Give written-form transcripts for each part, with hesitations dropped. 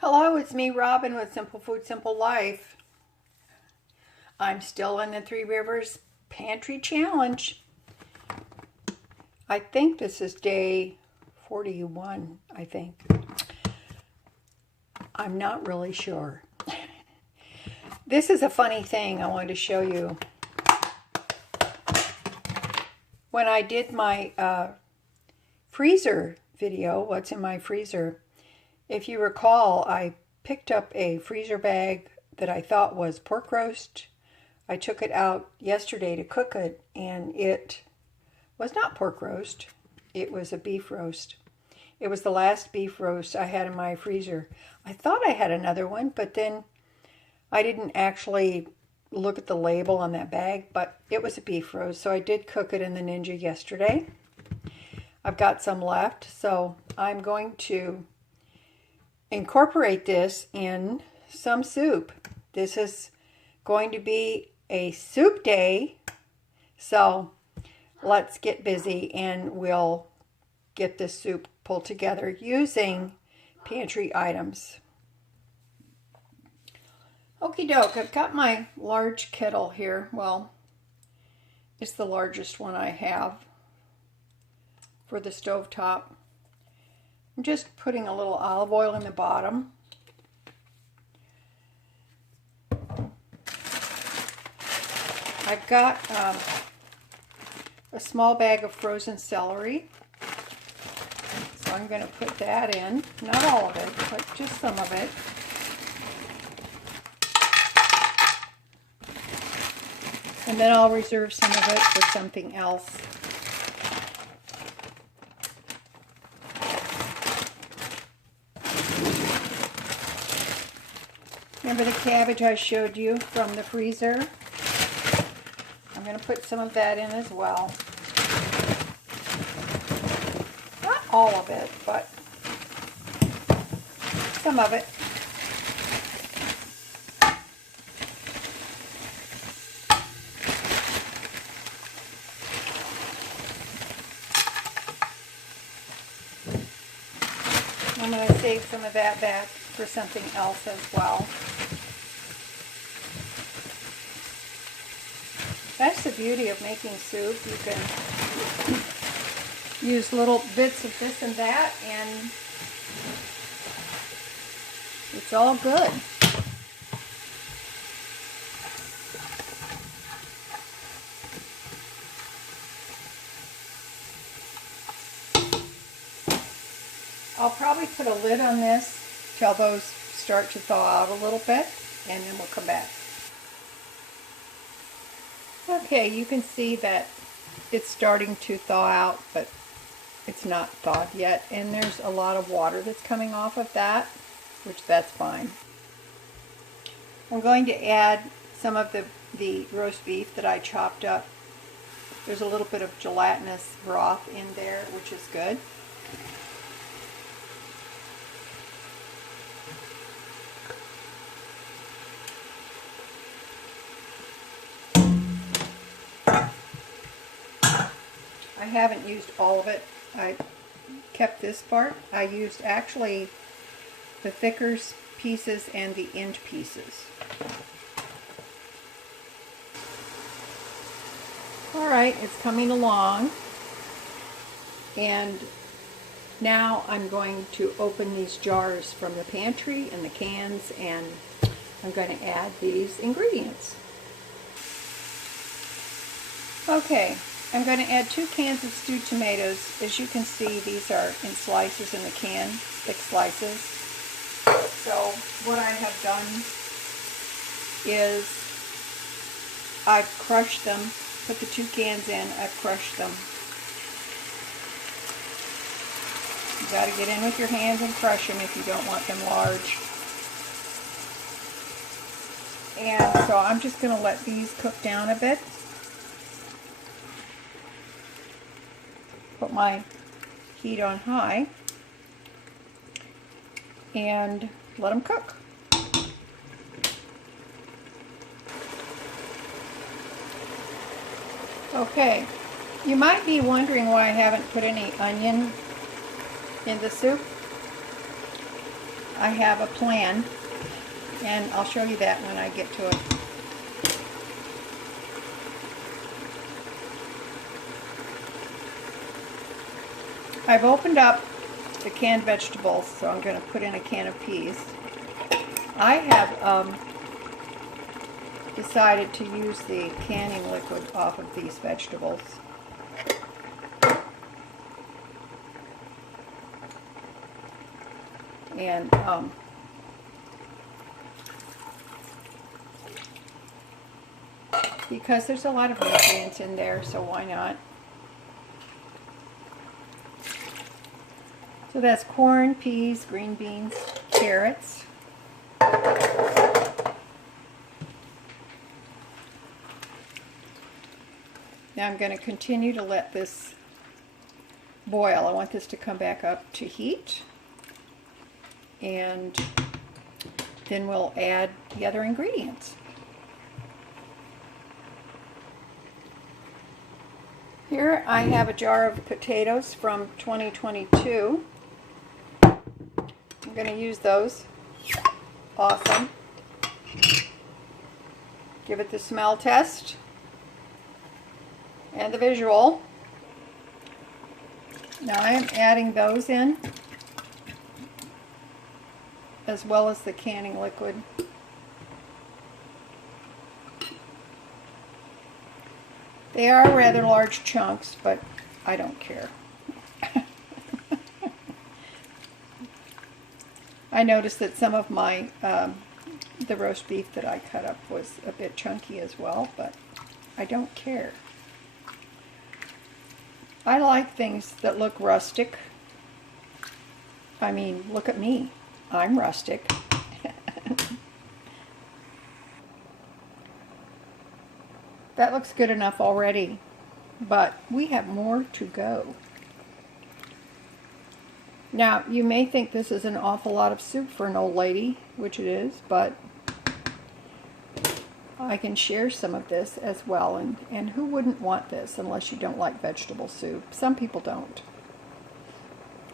Hello, it's me, Robin, with Simple Food, Simple Life. I'm still in the Three Rivers Pantry Challenge. I think this is day 41, I think. I'm not really sure. This is a funny thing I wanted to show you. When I did my freezer video, what's in my freezer, if you recall, I picked up a freezer bag that I thought was pork roast. I took it out yesterday to cook it, and it was not pork roast. It was a beef roast. It was the last beef roast I had in my freezer. I thought I had another one, but then I didn't actually look at the label on that bag, but it was a beef roast, so I did cook it in the Ninja yesterday. I've got some left, so I'm going to incorporate this in some soup. This is going to be a soup day, so let's get busy and we'll get this soup pulled together using pantry items. Okie doke, I've got my large kettle here. Well, it's the largest one I have for the stovetop. I'm just putting a little olive oil in the bottom. I've got a small bag of frozen celery. So I'm going to put that in. Not all of it, but just some of it. And then I'll reserve some of it for something else. Remember the cabbage I showed you from the freezer? I'm going to put some of that in as well. Not all of it, but some of it. I'm going to save some of that back for something else as well. That's the beauty of making soup. You can use little bits of this and that, and it's all good. I'll probably put a lid on this till those start to thaw out a little bit, and then we'll come back. Okay, you can see that it's starting to thaw out, but it's not thawed yet, and there's a lot of water that's coming off of that, which that's fine. I'm going to add some of the roast beef that I chopped up. There's a little bit of gelatinous broth in there, which is good. I haven't used all of it. I kept this part. I used actually the thicker pieces and the end pieces. Alright, it's coming along. And now I'm going to open these jars from the pantry and the cans, and I'm going to add these ingredients. Okay. I'm going to add 2 cans of stewed tomatoes. As you can see, these are in slices in the can, thick slices. So what I have done is I've crushed them, put the 2 cans in, I've crushed them. You've got to get in with your hands and crush them if you don't want them large. And so I'm just going to let these cook down a bit. Put my heat on high and let them cook. Okay, you might be wondering why I haven't put any onion in the soup. I have a plan, and I'll show you that when I get to it. I've opened up the canned vegetables, so I'm going to put in a can of peas. I have decided to use the canning liquid off of these vegetables. And because there's a lot of nutrients in there, so why not? So that's corn, peas, green beans, carrots. Now I'm going to continue to let this boil. I want this to come back up to heat, and then we'll add the other ingredients. Here I have a jar of potatoes from 2022. I'm going to use those. Awesome. Give it the smell test and the visual. Now I am adding those in, as well as the canning liquid. They are rather large chunks, but I don't care. I noticed that some of my the roast beef that I cut up was a bit chunky as well, but I don't care. I like things that look rustic. I mean, look at me. I'm rustic. That looks good enough already, but we have more to go. Now, you may think this is an awful lot of soup for an old lady, which it is, but I can share some of this as well, and who wouldn't want this unless you don't like vegetable soup? Some people don't,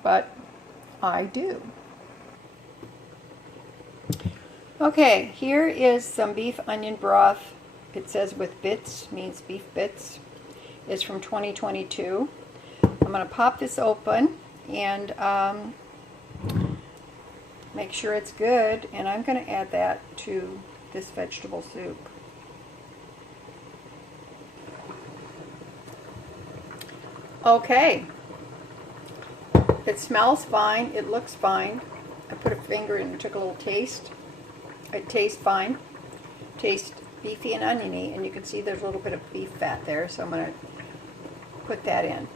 but I do. Okay, here is some beef onion broth. It says with bits, means beef bits. It's from 2022. I'm going to pop this open and make sure it's good, and I'm going to add that to this vegetable soup. Okay, it smells fine, it looks fine. I put a finger in and took a little taste. It tastes fine. Tastes beefy and oniony, and you can see there's a little bit of beef fat there, so I'm going to put that in.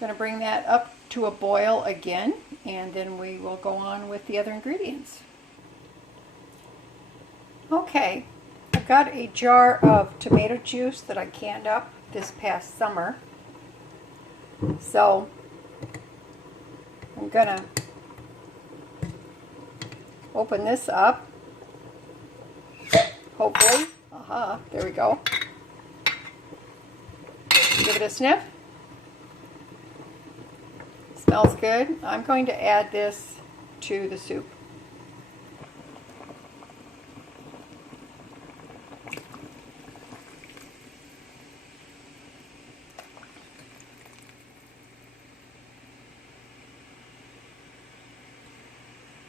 Going to bring that up to a boil again, and then we will go on with the other ingredients. Okay, I've got a jar of tomato juice that I canned up this past summer. So I'm going to open this up. Hopefully. Aha, there we go. Give it a sniff. Smells good. I'm going to add this to the soup.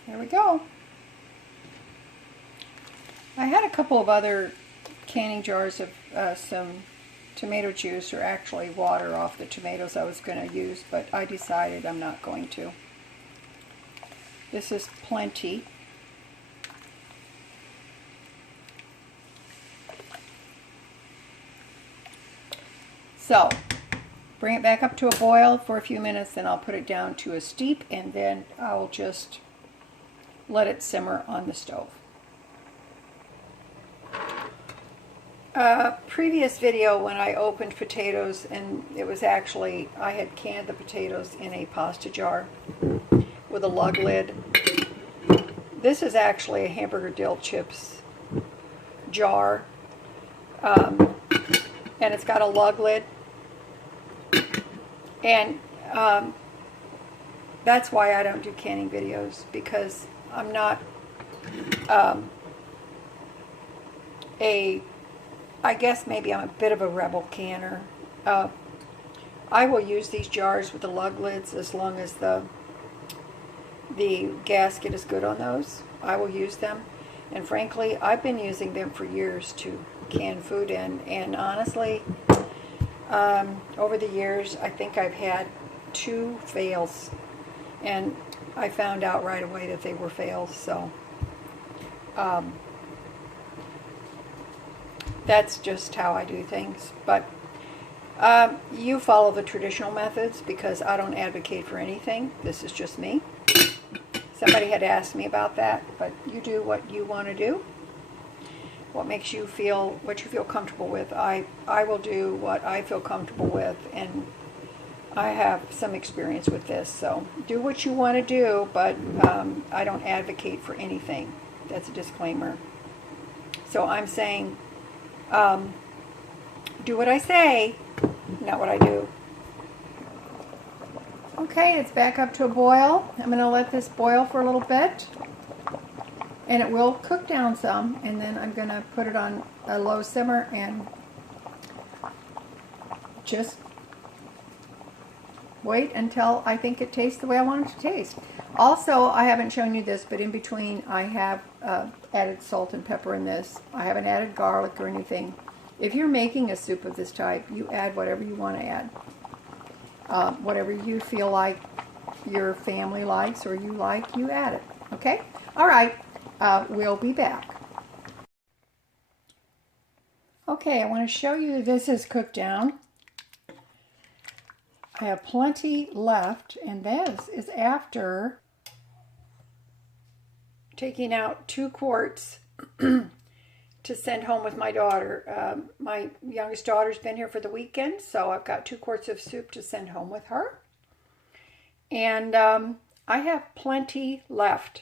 There we go. I had a couple of other canning jars of some tomato juice, or actually water off the tomatoes I was going to use, but I decided I'm not going to. This is plenty. So, bring it back up to a boil for a few minutes, then I'll put it down to a steep, and then I'll just let it simmer on the stove. Previous video when I opened potatoes, and it was actually, I had canned the potatoes in a pasta jar with a lug lid. This is actually a hamburger dill chips jar, and it's got a lug lid, and that's why I don't do canning videos, because I'm not I guess maybe I'm a bit of a rebel canner. I will use these jars with the lug lids as long as the gasket is good on those. I will use them. And frankly, I've been using them for years to can food in. And honestly, over the years, I think I've had 2 fails. And I found out right away that they were fails. So that's just how I do things. But you follow the traditional methods, because I don't advocate for anything. This is just me. Somebody had asked me about that, but you do what you want to do. What makes you feel, what you feel comfortable with. I will do what I feel comfortable with, and I have some experience with this. So do what you want to do, but I don't advocate for anything. That's a disclaimer. So I'm saying, do what I say, not what I do. Okay, it's back up to a boil. I'm going to let this boil for a little bit, and it will cook down some, and then I'm going to put it on a low simmer and just wait until I think it tastes the way I want it to taste. Also, I haven't shown you this, but in between I have added salt and pepper in this. I haven't added garlic or anything. If you're making a soup of this type, you add whatever you want to add. Whatever you feel like your family likes or you like, you add it. Okay? All right. We'll be back. Okay, I want to show you this is cooked down. I have plenty left, and this is after taking out 2 quarts to send home with my daughter. My youngest daughter's been here for the weekend, so I've got 2 quarts of soup to send home with her. And I have plenty left.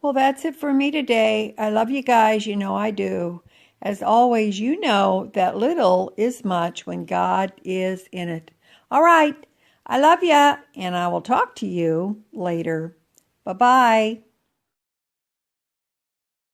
Well, that's it for me today. I love you guys. You know I do. As always, you know that little is much when God is in it. All right. I love ya, and I will talk to you later. Bye-bye.